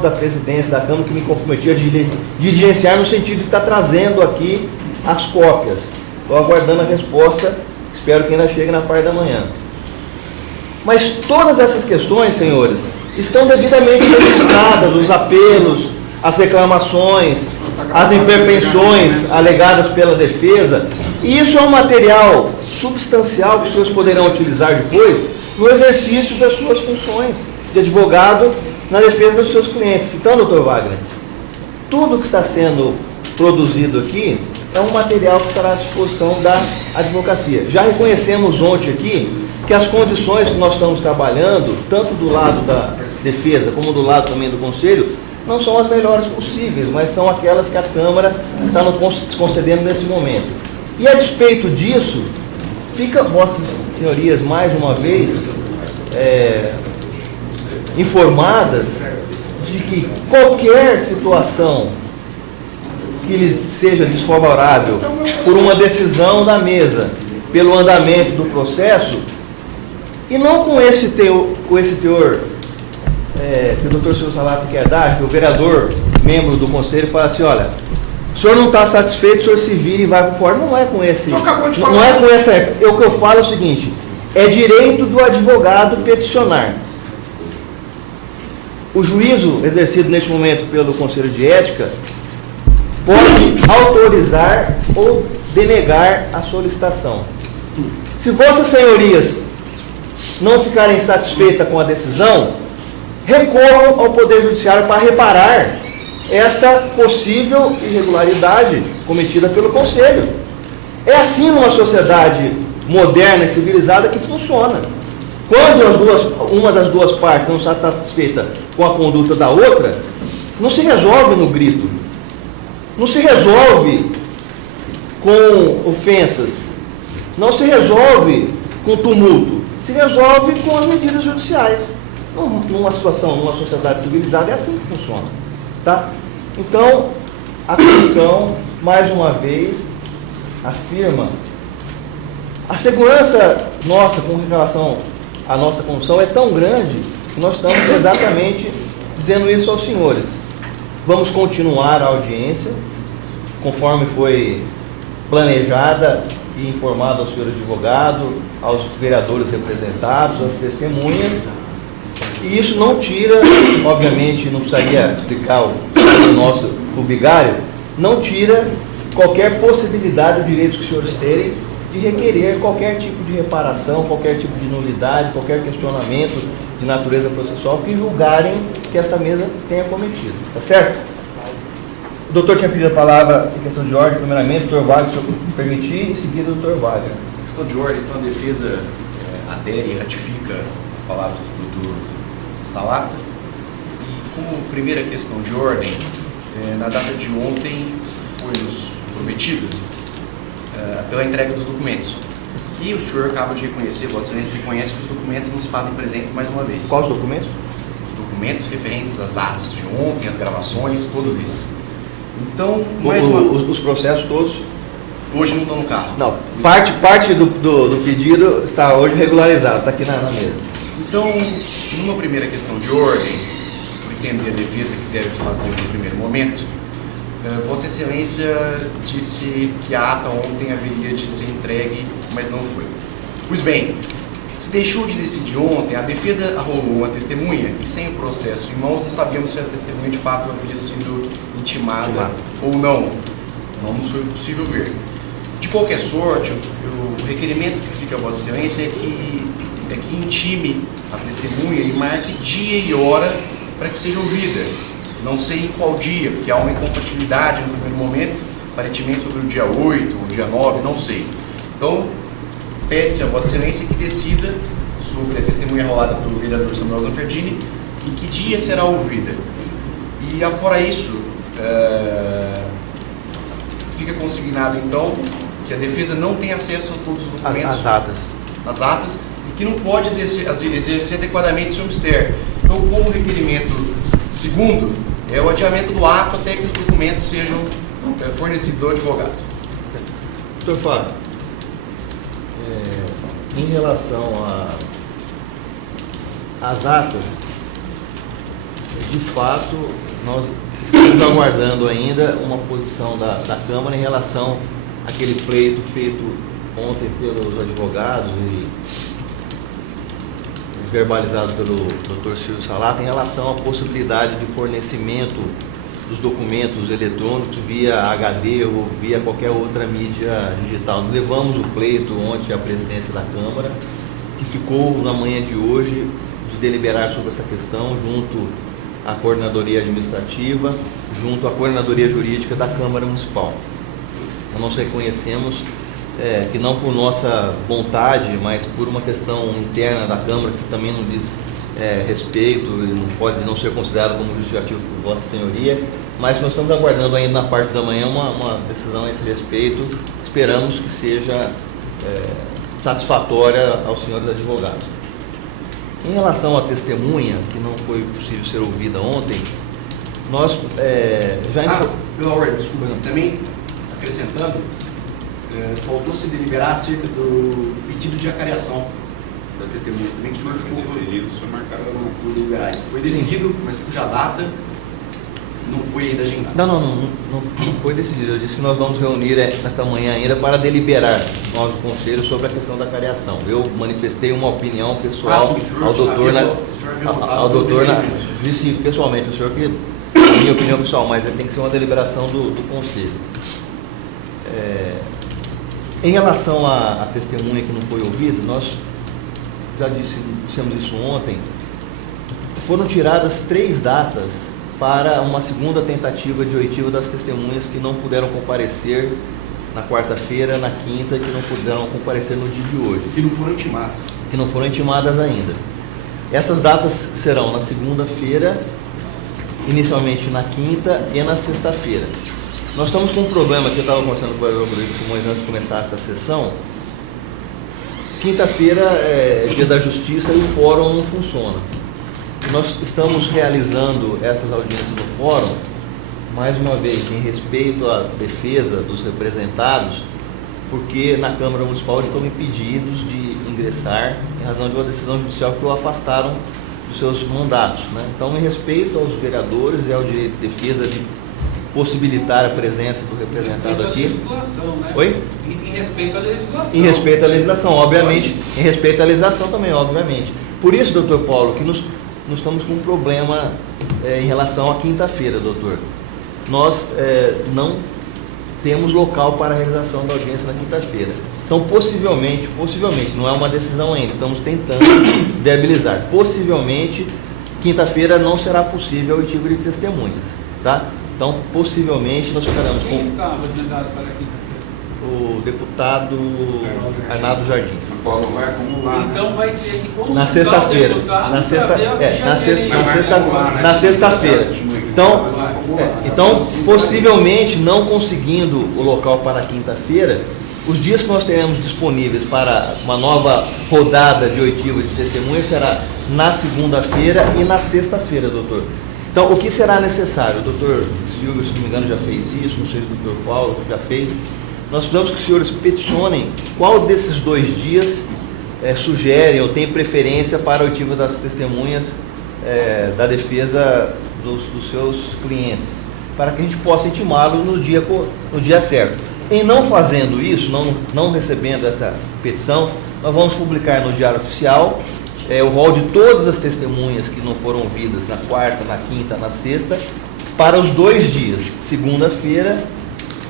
resposta da presidência da Câmara que me comprometia de diligenciar no sentido de estar trazendo aqui as cópias. Estou aguardando a resposta, espero que ainda chegue na parte da manhã. Mas todas essas questões, senhores, estão devidamente registradas, os apelos, as reclamações, as imperfeições alegadas pela defesa, e isso é um material substancial que os senhores poderão utilizar depois no exercício das suas funções de advogado na defesa dos seus clientes. Então, doutor Wagner, tudo que está sendo produzido aqui é um material que estará à disposição da advocacia. Já reconhecemos ontem aqui que as condições que nós estamos trabalhando, tanto do lado da defesa como do lado também do Conselho, não são as melhores possíveis, mas são aquelas que a Câmara está nos concedendo nesse momento. E a despeito disso, fica, vossas senhorias, mais uma vez, informadas de que qualquer situação que lhes seja desfavorável por uma decisão da mesa, pelo andamento do processo, e não com esse teor que o doutor Silvio Salato quer dar, que o vereador, membro do conselho, fala assim, olha, o senhor não está satisfeito, o senhor se vira e vai para fora. Não é com esse... Não é com essa... O que eu falo é o seguinte, é direito do advogado peticionar. O juízo exercido neste momento pelo Conselho de Ética pode autorizar ou denegar a solicitação. Se vossas senhorias não ficarem satisfeitas com a decisão, recorram ao Poder Judiciário para reparar esta possível irregularidade cometida pelo Conselho. É assim numa sociedade moderna e civilizada que funciona. Quando uma das duas partes não está satisfeita com a conduta da outra, não se resolve no grito, não se resolve com ofensas, não se resolve com tumulto, se resolve com as medidas judiciais. Numa situação, numa sociedade civilizada, é assim que funciona. Tá? Então, a comissão, mais uma vez, afirma a segurança nossa com relação à nossa condução é tão grande que nós estamos exatamente dizendo isso aos senhores. Vamos continuar a audiência, conforme foi planejada e informado aos senhores advogados, aos vereadores representados, às testemunhas. E isso não tira, obviamente, não precisaria explicar o nosso vigário, não tira qualquer possibilidade de direitos que os senhores terem de requerer qualquer tipo de reparação, qualquer tipo de nulidade, qualquer questionamento de natureza processual que julgarem que esta mesa tenha cometido. Tá certo? O doutor tinha pedido a palavra em questão de ordem, primeiramente, doutor Wagner, se eu permitir, em seguida o doutor Wagner. Em questão de ordem, então a defesa adere e ratifica as palavras do doutor Salata. E como primeira questão de ordem, na data de ontem foi-nos prometido pela entrega dos documentos. E o senhor acaba de reconhecer, Vossa Excelência reconhece que os documentos nos fazem presentes mais uma vez. Quais os documentos? Os documentos referentes às atos de ontem, as gravações, todos isso. Então, mais os processos todos? Hoje não estão no carro. Não, parte do pedido está hoje regularizado, está aqui na mesa. Então, numa primeira questão de ordem, por entender a defesa que deve fazer no primeiro momento, Vossa Excelência disse que a ata ontem haveria de ser entregue, mas não foi. Pois bem, se deixou de decidir ontem, a defesa arrolou uma testemunha e sem o processo em mãos não sabíamos se a testemunha de fato havia sido intimada ou não. Não nos foi possível ver. De qualquer sorte, o requerimento que fica a Vossa Excelência é que intime a testemunha e marque dia e hora para que seja ouvida. Não sei em qual dia, porque há uma incompatibilidade no primeiro momento, aparentemente sobre o dia 8 ou dia 9, não sei. Então, pede-se a Vossa Excelência que decida sobre a testemunha rolada pelo vereador Samuel Zanferdini e que dia será ouvida. E afora isso, fica consignado então que a defesa não tem acesso a todos os documentos, as atas, e que não pode exercer adequadamente seu mistério. Então, como requerimento segundo, é o adiamento do ato até que os documentos sejam fornecidos ao advogado. Doutor Fábio, em relação às atas, de fato, nós estamos aguardando ainda uma posição da Câmara em relação àquele pleito feito ontem pelos advogados e verbalizado pelo Dr. Silvio Salata em relação à possibilidade de fornecimento dos documentos eletrônicos via HD ou via qualquer outra mídia digital. Levamos o pleito ontem à presidência da Câmara, que ficou na manhã de hoje de deliberar sobre essa questão junto à coordenadoria administrativa, junto à coordenadoria jurídica da Câmara Municipal. Nós reconhecemos que não por nossa vontade, mas por uma questão interna da Câmara, que também não diz respeito e não pode não ser considerado como justificativo por Vossa Senhoria, mas nós estamos aguardando ainda na parte da manhã uma decisão a esse respeito. Esperamos que seja satisfatória aos senhores advogados. Em relação à testemunha, que não foi possível ser ouvida ontem, nós já... Pela ordem, desculpa, também acrescentando, faltou se deliberar acerca do pedido de acariação das testemunhas também, que o senhor ficou deferido, o senhor marcado por deliberar. Foi definido, mas cuja data não foi ainda agendada. Não foi decidido. Eu disse que nós vamos reunir nesta manhã ainda para deliberar nós, o Conselho, sobre a questão da cariação. Eu manifestei uma opinião pessoal ao doutor, disse pessoalmente o senhor que a minha opinião pessoal, mas tem que ser uma deliberação do Conselho. Em relação à testemunha que não foi ouvida, nós já dissemos isso ontem, foram tiradas 3 datas para uma segunda tentativa de oitiva das testemunhas que não puderam comparecer na quarta-feira, na quinta, e que não puderam comparecer no dia de hoje. Que não foram intimadas. Que não foram intimadas ainda. Essas datas serão na segunda-feira, inicialmente na quinta e na sexta-feira. Nós estamos com um problema que eu estava conversando com o vereador Rodrigo Simões antes de começar esta sessão. Quinta-feira é dia da Justiça e o fórum não funciona. Nós estamos realizando essas audiências no fórum, mais uma vez, em respeito à defesa dos representados, porque na Câmara Municipal estão impedidos de ingressar em razão de uma decisão judicial que o afastaram dos seus mandatos, né? Então, em respeito aos vereadores e ao direito de defesa de possibilitar a presença do representado aqui. Né? Oi? Em respeito à legislação. Em respeito à legislação, obviamente. Em respeito à legislação também, obviamente. Por isso, doutor Paulo, que nós estamos com um problema em relação à quinta-feira, doutor. Nós não temos local para a realização da audiência na quinta-feira. Então, possivelmente, não é uma decisão ainda, estamos tentando viabilizar. Possivelmente, quinta-feira não será possível o oitiva de testemunhas, tá? Então, possivelmente, nós ficaremos Quem estava agendado para quinta-feira? O deputado Arnaldo Jardim. O Paulo vai acumular. Então vai ter que consultar Na sexta-feira. Na sexta-feira. Então, possivelmente, não conseguindo o local para quinta-feira, os dias que nós teremos disponíveis para uma nova rodada de oitiva de testemunhas será na segunda-feira e na sexta-feira, doutor. Então, o que será necessário? O doutor Silvio, se não me engano, já fez isso, não sei se o doutor Paulo já fez. Nós precisamos que os senhores peticionem qual desses 2 dias sugerem ou tem preferência para a oitiva das testemunhas da defesa dos seus clientes, para que a gente possa intimá-lo no dia certo. Em não fazendo isso, não recebendo essa petição, nós vamos publicar no Diário Oficial o rol de todas as testemunhas que não foram ouvidas na quarta, na quinta, na sexta, para os 2 dias, segunda-feira,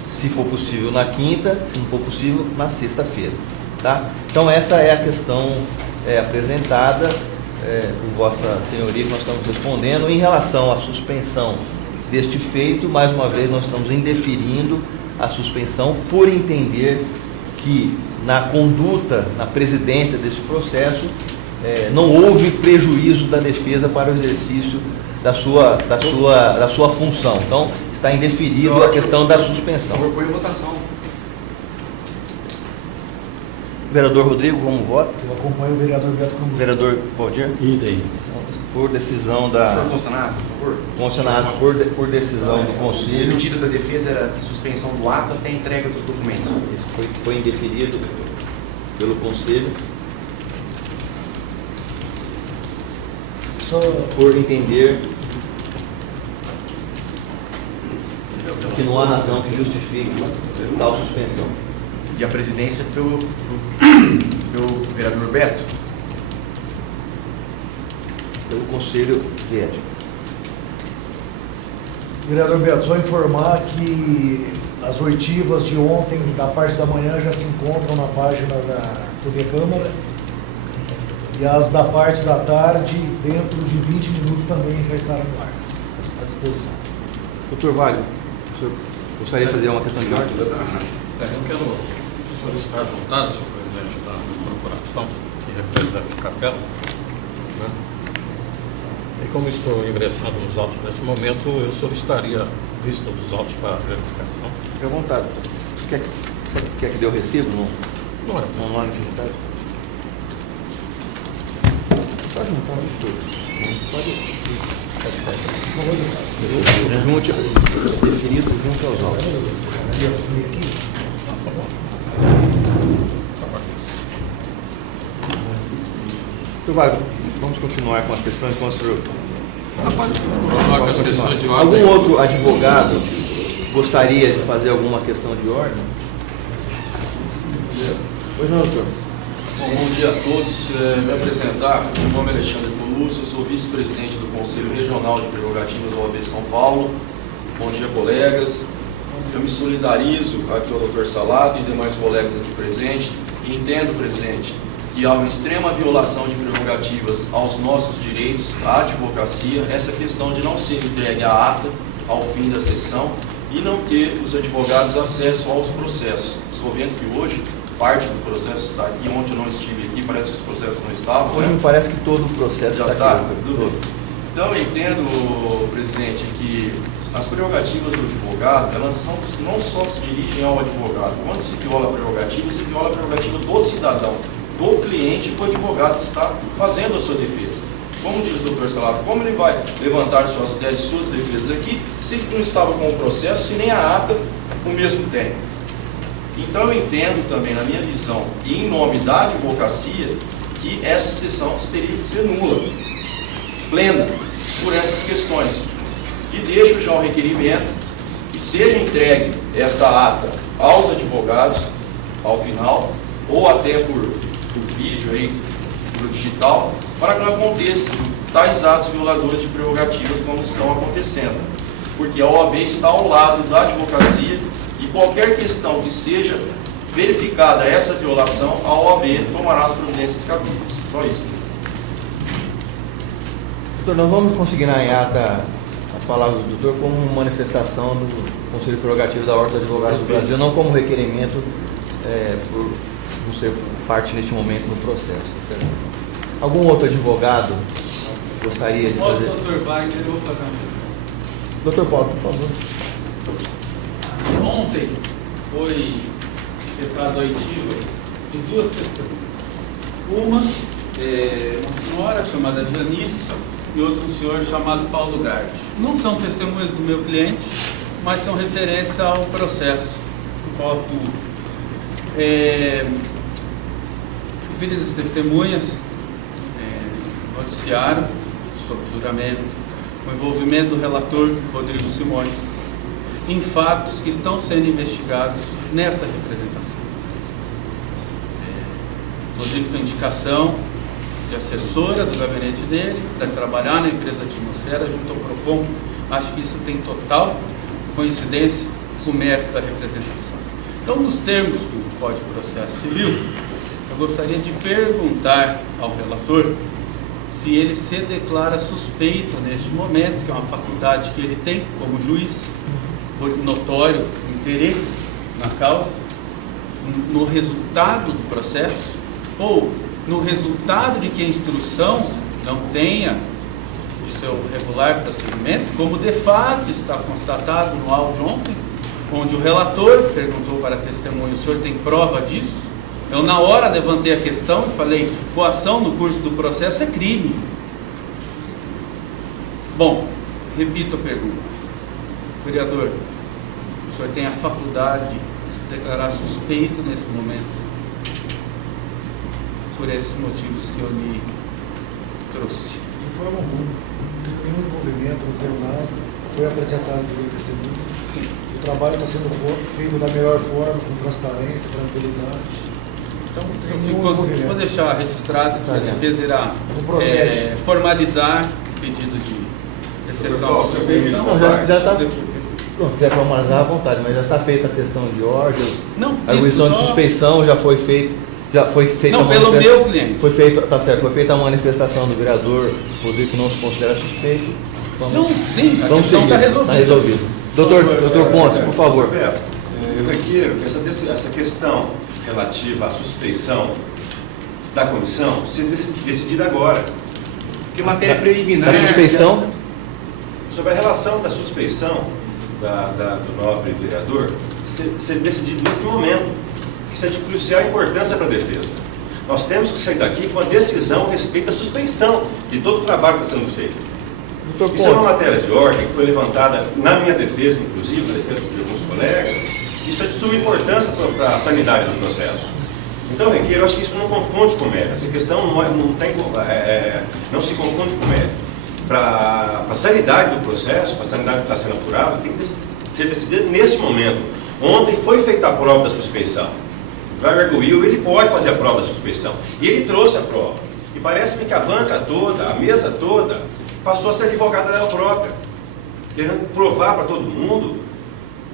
se for possível na quinta, se não for possível na sexta-feira, tá? Então essa é a questão apresentada por Vossa Senhoria, que nós estamos respondendo. Em relação à suspensão deste feito, mais uma vez nós estamos indeferindo a suspensão por entender que na conduta, na presidência deste processo, não houve prejuízo da defesa para o exercício da sua função. Então, está indeferido a questão da suspensão. Propõe votação. Vereador Rodrigo, como vota? Eu acompanho o vereador Beto como Vereador Valdir? Idem. Por decisão O senhor constitucionado, por favor. Constitucionado por decisão do O Conselho. pedido da defesa era suspensão do ato até a entrega dos documentos. Isso foi indeferido pelo Conselho. Só Por entender que não há razão que justifique tal suspensão. E a presidência pelo vereador Beto. Pelo Conselho de Ética. Vereador Beto, só informar que as oitivas de ontem, da parte da manhã, já se encontram na página da TV Câmara. E as da parte da tarde, dentro de 20 minutos, também já estarão no ar, à disposição. Doutor Wagner, o senhor gostaria de fazer uma questão de ordem? Eu quero solicitar juntada, senhor presidente da corporação, que representa o Capela, né? E como estou ingressando nos autos nesse momento, eu solicitaria vista dos autos para verificação. Fique à vontade. Quer que dê o recibo? Não é assim. Não há necessidade. Pode juntar, doutor. Pode. Junte, definido junto aos autos. Doutor Wagner, vamos continuar com as questões com o senhor. Pode continuar com as questões de ordem. Algum outro advogado gostaria de fazer alguma questão de ordem? Pois não, doutor. Bom dia a todos. Me apresentar, meu nome é Alexandre Colucci, eu sou vice-presidente do Conselho Regional de Prerrogativas da OAB São Paulo. Bom dia, colegas. Eu me solidarizo aqui ao Dr. Salato e demais colegas aqui presentes e entendo, presidente, que há uma extrema violação de prerrogativas aos nossos direitos, à advocacia, essa questão de não ser entregue a ata ao fim da sessão e não ter os advogados acesso aos processos. Estou vendo que hoje parte do processo está aqui, ontem eu não estive aqui, parece que os processos não estavam. Hoje me parece que todo o processo Já está está, aqui. tudo bem. Então eu entendo, presidente, que as prerrogativas do advogado, elas não só se dirigem ao advogado. Quando se viola a prerrogativa, se viola a prerrogativa do cidadão, do cliente que o advogado está fazendo a sua defesa. Como diz o Dr. Salato, como ele vai levantar suas teses, suas defesas aqui, se ele não estava com o processo, se nem a ata o mesmo tem. Então eu entendo também, na minha visão, e em nome da advocacia, que essa sessão teria que ser nula, plena, por essas questões. E deixo já o requerimento que seja entregue essa ata aos advogados, ao final, ou até por vídeo aí, por digital, para que não aconteça tais atos violadores de prerrogativas como estão acontecendo. Porque a OAB está ao lado da advocacia e qualquer questão que seja verificada essa violação, a OAB tomará as providências cabíveis. Só isso. Doutor, nós vamos consignar em ata as palavras do doutor como manifestação do Conselho Prerrogativo da Ordem dos Advogados do Brasil, não como requerimento por não ser parte neste momento no processo. Certo? Algum outro advogado gostaria de fazer? Doutor Wagner, eu vou fazer uma questão. Doutor Paulo, por favor. Ontem foi declarado a oitiva de duas testemunhas. Uma senhora chamada Janice e outro senhor chamado Paulo Gardi. Não são testemunhas do meu cliente, mas são referentes ao processo do qual atuo. Referidas as testemunhas noticiaram sob juramento o envolvimento do relator Rodrigo Simões em fatos que estão sendo investigados nesta representação. Inclusive com indicação de assessora do gabinete dele, para trabalhar na empresa Atmosfera junto ao PROCON. Acho que isso tem total coincidência com o mérito da representação. Então, nos termos do Código de Processo Civil, eu gostaria de perguntar ao relator se ele se declara suspeito neste momento, que é uma faculdade que ele tem como juiz, por notório interesse na causa, no resultado do processo, ou no resultado de que a instrução não tenha o seu regular procedimento, como de fato está constatado no áudio ontem, onde o relator perguntou para a testemunha: o senhor tem prova disso? Eu, na hora, levantei a questão e falei: coação no curso do processo é crime. Bom, repito a pergunta. Vereador, o senhor tem a faculdade de se declarar suspeito nesse momento, por esses motivos que eu lhe trouxe? De forma alguma, não tem nenhum envolvimento, não tenho nada. foi apresentado durante esse mundo. O trabalho está sendo feito da melhor forma, com transparência, tranquilidade. Então, vou deixar registrado que a defesa irá No processo. formalizar o pedido de exceção. Não, já está. Pronto, quer formalizar à vontade, mas já está feita a questão de ordem. Não, A arguição isso de só- suspeição já foi feita. Já foi feita Não, a pelo manifesta- meu cliente. Foi feita, tá certo, foi feita a manifestação do vereador, poder que não se considera suspeito. Não, sim, a Vamos questão seguir, está está resolvida. resolvido. Doutor Pontes, por favor. Roberto, eu requeiro que essa questão relativa à suspeição da comissão seja decidida agora. Porque matéria preliminar. A suspeição, Sobre a relação da suspeição do nobre vereador, ser decidido nesse momento, que isso é de crucial importância para a defesa. Nós temos que sair daqui com a decisão a respeito da suspeição de todo o trabalho que está sendo feito. doutor Isso é uma Pontes. matéria de ordem que foi levantada na minha defesa, inclusive, na defesa de alguns colegas. Isso é de suma importância para a sanidade do processo. Então, eu acho que isso não confunde com mérito. Essa questão não se confunde com mérito. Para a sanidade do processo, para a sanidade que está sendo apurada, tem que ser decidida nesse momento. Ontem foi feita a prova da suspeição. O Driver arguiu, ele pode fazer a prova da suspeição. E ele trouxe a prova. E parece-me que a banca toda, a mesa toda, passou a ser advogada dela própria, querendo provar para todo mundo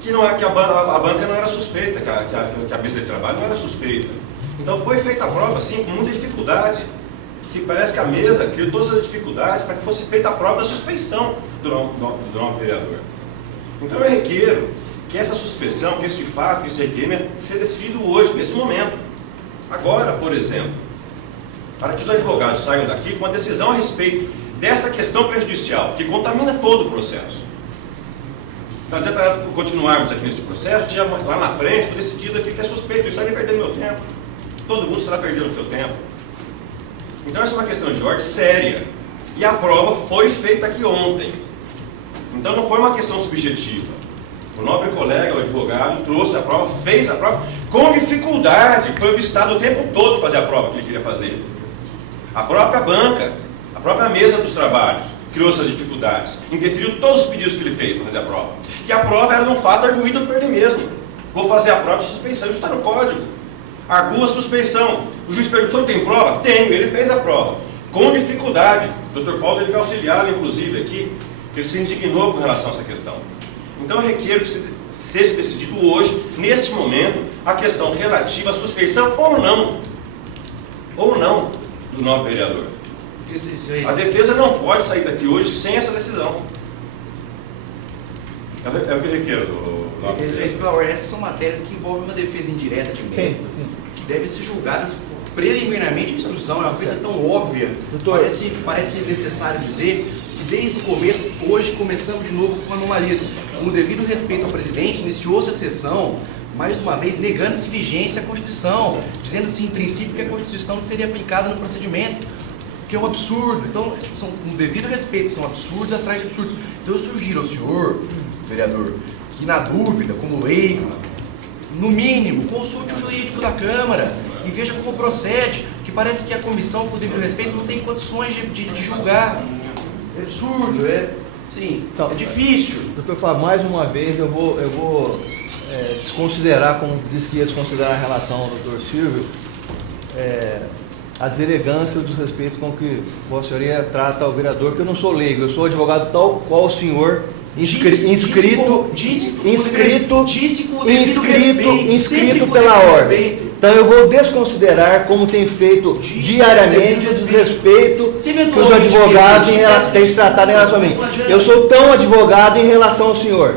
que, não é, que a banca não era suspeita, que a mesa de trabalho não era suspeita. Então foi feita a prova, sim, com muita dificuldade. Que parece que a mesa criou todas as dificuldades para que fosse feita a prova da suspeição do novo vereador. Então eu requeiro que essa suspeição, que este fato, que esse requerimento, seja decidido hoje, nesse momento. Agora, por exemplo, para que os advogados saiam daqui com uma decisão a respeito desta questão prejudicial, que contamina todo o processo. Não adianta continuarmos aqui nesse processo, lá na frente, foi decidido aqui que é suspeito, eu estaria perdendo meu tempo. Todo mundo estará perdendo o seu tempo. Então essa é uma questão de ordem séria. E a prova foi feita aqui ontem. Então não foi uma questão subjetiva. O nobre colega, o advogado, trouxe a prova, fez a prova com dificuldade, foi obstado o tempo todo fazer a prova que ele queria fazer. A própria banca, a própria mesa dos trabalhos, criou essas dificuldades, interferiu todos os pedidos que ele fez para fazer a prova. E a prova era de um fato arguído por ele mesmo. Vou fazer a prova de suspeição, isso está no código. Argua suspeição. O juiz perguntou, tem prova? Tenho, ele fez a prova. Com dificuldade. O Dr. Paulo deve auxiliá-lo, inclusive, aqui, que ele se indignou com relação a essa questão. Então eu requeiro que seja decidido hoje, neste momento, a questão relativa à suspeição ou não, do novo vereador. A defesa não pode sair daqui hoje sem essa decisão. É o que eu requeiro do novo vereador. Essas são matérias que envolvem uma defesa indireta de mérito, que devem ser julgadas preliminarmente em instrução. É uma coisa tão óbvia. Doutor, Parece necessário dizer que desde o começo, hoje começamos de novo com uma anomalia. Com o devido respeito ao presidente, iniciou-se a sessão, mais uma vez negando-se vigência à Constituição, dizendo-se em princípio que a Constituição seria aplicada no procedimento, que é um absurdo. Então, são, com o devido respeito, são absurdos atrás de absurdos. Então eu sugiro ao senhor, vereador, que na dúvida, como leigo, no mínimo, consulte o jurídico da Câmara e veja como procede, que parece que a comissão, com o devido respeito, não tem condições de julgar. É absurdo, sim, então, é difícil. Doutor Fábio, mais uma vez eu vou desconsiderar, como disse que ia desconsiderar a relação ao doutor Silvio, a deselegância e o desrespeito com que Vossa Senhoria trata o vereador, que eu não sou leigo, eu sou advogado tal qual o senhor, inscrito pela ordem. Então eu vou desconsiderar, como tem feito diariamente, o desrespeito que os advogados têm tratado em relação a mim. Eu sou tão advogado em relação ao senhor.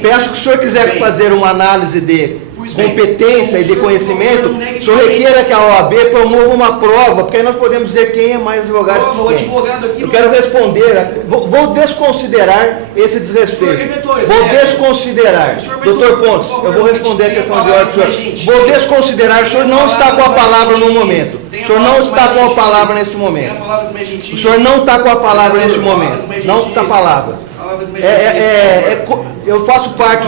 Peço que o senhor quiser fazer uma análise de competência e de conhecimento, o senhor requeira que a OAB promova uma prova, porque aí nós podemos dizer quem é mais advogado que quem. Eu quero responder, vou desconsiderar esse desrespeito. Vou desconsiderar. Doutor Pontes, eu vou responder a questão de ordem do senhor. Vou desconsiderar, o senhor não está com a palavra no momento. O senhor não está com a palavra nesse momento. O senhor não está com a palavra nesse momento. Não está a palavra. Eu faço parte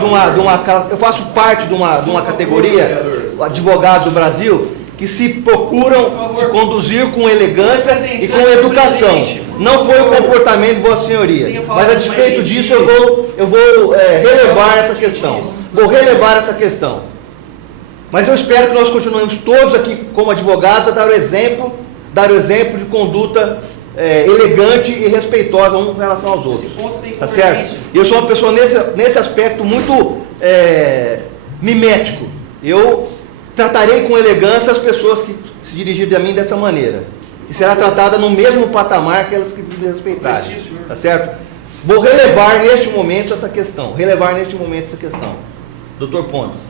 de uma categoria, advogado do Brasil, que se procuram se conduzir com elegância e com educação. não foi o comportamento de Vossa Senhoria. Mas a despeito disso, eu vou relevar essa questão. Vou relevar essa questão. Mas eu espero que nós continuemos todos aqui como advogados a dar o exemplo de conduta elegante e respeitosa um em relação aos outros. Esse ponto tem Tá certo? E eu sou uma pessoa nesse aspecto muito mimético. Eu tratarei com elegância as pessoas que se dirigirem a mim desta maneira. E será tratada no mesmo patamar aquelas que desrespeitarem. Tá certo? Vou relevar neste momento essa questão. Doutor Pontes,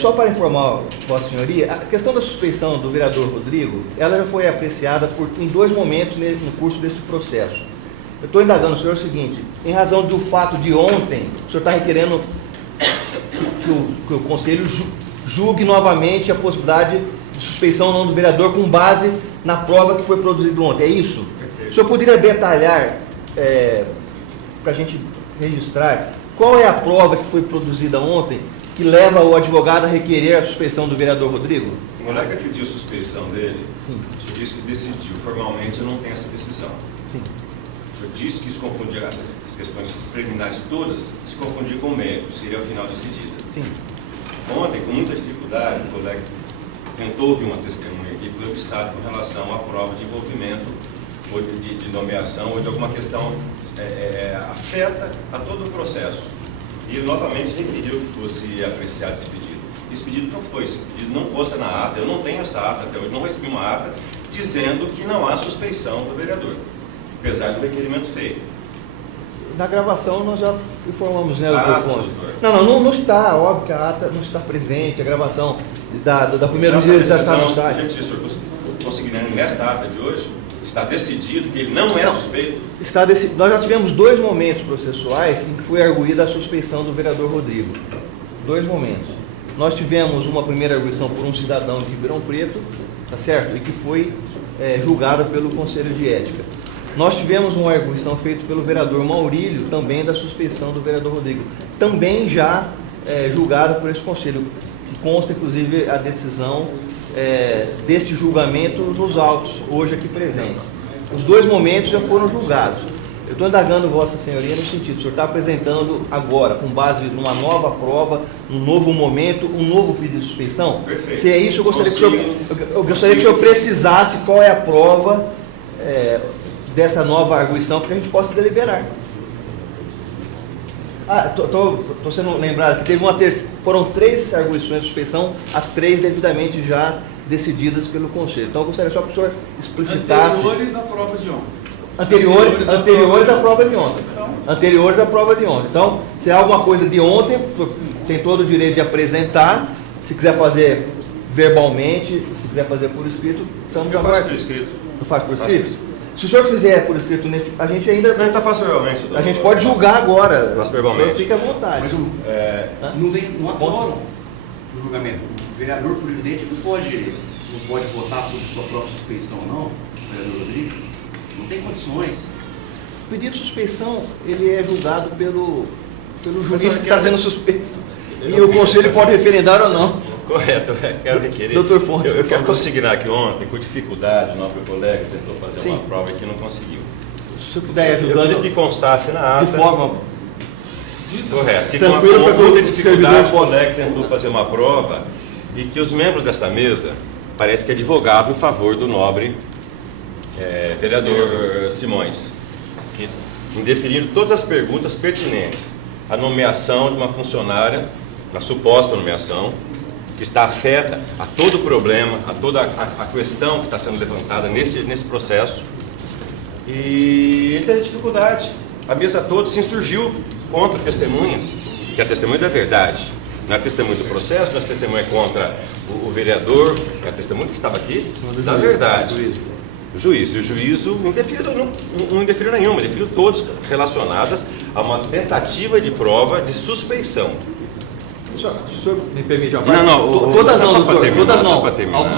só para informar Vossa Senhoria, a questão da suspeição do vereador Rodrigo, ela já foi apreciada em 2 momentos no curso desse processo. Eu estou indagando o senhor o seguinte: em razão do fato de ontem, o senhor está requerendo que o Conselho julgue novamente a possibilidade de suspeição ou não do vereador com base na prova que foi produzida ontem. É isso? O senhor poderia detalhar, para a gente registrar, qual é a prova que foi produzida ontem que leva o advogado a requerer a suspeição do vereador Rodrigo? O colega que pediu a suspeição dele, o senhor disse que decidiu. Formalmente eu não tenho essa decisão. Sim. O senhor disse que isso confundia as questões preliminares todas, se confundir com o mérito, seria ao final decidida. Sim. Ontem, com muita dificuldade, o colega tentou ouvir uma testemunha aqui, foi obstáculo com relação à prova de envolvimento, ou de nomeação, ou de alguma questão afeta a todo o processo. E novamente requeriu que fosse apreciado esse pedido. Esse pedido não foi, esse pedido não consta na ata, eu não tenho essa ata até hoje, não recebi uma ata dizendo que não há suspeição do vereador, apesar do requerimento feito. Na gravação nós já informamos, né, Ah, doutor Pontes? doutor. Não está, óbvio que a ata não está presente, a gravação da primeira Nossa visualização não decisão, está. gente, o senhor conseguindo nesta ata de hoje, está decidido que ele não é suspeito. Nós já tivemos 2 momentos processuais em que foi arguída a suspeição do vereador Rodrigo. 2 momentos. Nós tivemos uma primeira arguição por um cidadão de Ribeirão Preto, tá certo? E que foi julgada pelo Conselho de Ética. Nós tivemos uma arguição feita pelo vereador Maurílio, também da suspeição do vereador Rodrigo, também já julgada por esse Conselho, que consta inclusive a decisão deste julgamento nos autos, hoje aqui presentes. Os 2 momentos já foram julgados. Eu estou indagando Vossa Senhoria no sentido, o senhor está apresentando agora, com base numa nova prova, num novo momento, um novo pedido de suspeição? Perfeito. Se é isso, eu gostaria que o senhor precisasse qual é a prova dessa nova arguição, para que a gente possa deliberar. Estou sendo lembrado que foram 3 arguições de suspeição, as 3 devidamente já decididas pelo Conselho. Então eu gostaria só que o senhor explicitasse... Anteriores à prova de ontem. Anteriores à prova de ontem. Anteriores à prova de ontem. Então, se há alguma coisa de ontem, tem todo o direito de apresentar. Se quiser fazer verbalmente, se quiser fazer por escrito, estamos de acordo. Eu faço por escrito. Não faz por escrito? Se o senhor fizer por escrito, a gente ainda... Não, então faço verbalmente. A gente pode julgar agora. Faço verbalmente. O senhor fica à vontade. Mas não há quórum no julgamento. O vereador, por evidente, não pode votar sobre sua própria suspeição, não, o vereador Rodrigo. Não tem condições. O pedido de suspeição, ele é julgado pelo juiz que está sendo suspeito. E o Conselho pode referendar ou não. Correto, quero requerer. Doutor Pontes, eu quero consignar que ontem, com dificuldade, o nosso colega tentou fazer Sim. uma prova e que não conseguiu. Se o senhor puder Eu ajudando queria que constasse na ata. de forma... Correto. Que tranquilo, com para que muita o dificuldade servidor o possa... colega tentou fazer uma prova e que os membros dessa mesa parece que advogavam em favor do nobre vereador Simões, que indeferiram todas as perguntas pertinentes à nomeação de uma funcionária, na suposta nomeação, que está afeta a todo o problema, a toda a questão que está sendo levantada nesse processo. E ele teve dificuldade. A mesa toda se insurgiu contra a testemunha, que é a testemunha da verdade. Não é testemunha do processo, não é testemunha contra o vereador, é a testemunha que estava aqui, da verdade. O juízo. E o juízo não indeferiu nenhuma, indeferiu todos relacionadas a uma tentativa de prova de suspeição. O senhor me permite uma Todas não, doutor. Todas não.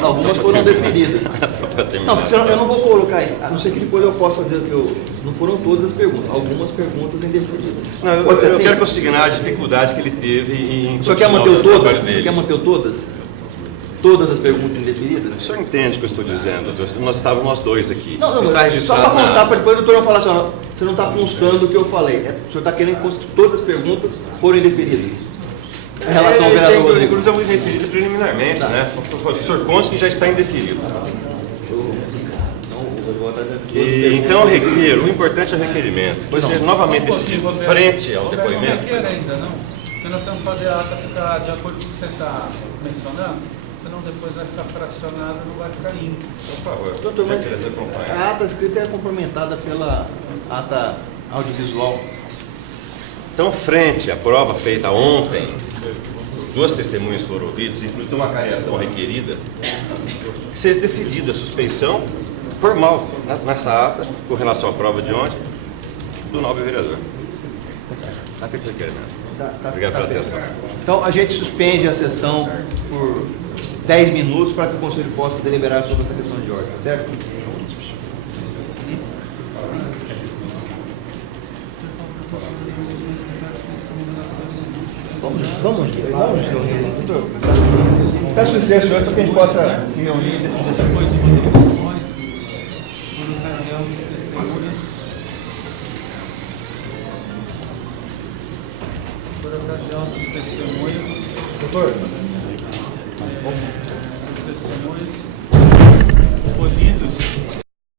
Algumas foram definidas. Não, porque senão eu não vou colocar aí. A não ser que depois eu possa fazer que não foram todas as perguntas. Algumas perguntas indefinidas. Não, eu quero consignar a dificuldade que ele teve em... O senhor quer manter todas? Quer manter todas? todas as perguntas indeferidas? O senhor entende o que eu estou dizendo? Nós estávamos nós dois aqui. Não, Está só registrado para constar, na... para depois o doutor não falar assim, ó, você não está constando o que eu falei. O senhor está querendo que todas as perguntas foram indeferidas. Em relação ao vereador Rodrigo. Inclusive, é muito indeferido preliminarmente, né? O senhor consta que já está indeferido. Então, eu requeiro, o importante é o requerimento. Você novamente decidir frente ao depoimento. Não requer ainda, não. Porque nós temos que fazer a ata ficar de acordo com o que você está mencionando, senão depois vai ficar fracionado e não vai ficar íntimo. Por favor, Doutor, mas gentileza, acompanhe. a ata escrita é complementada pela ata audiovisual. Então, frente à prova feita ontem, duas testemunhas foram ouvidas, inclusive uma cariação requerida, que seja decidida a suspeição formal nessa ata, com relação à prova de ontem, do nobre vereador. Está feito o requerimento. Obrigado pela atenção. Então, a gente suspende a sessão por 10 minutos para que o Conselho possa deliberar sobre essa questão de ordem, certo? Vamos reunir. Peço licença, senhor, para que a gente possa se reunir e decidir essa coisa. Por ocasião dos testemunhos, Doutor, os testemunhos, colhido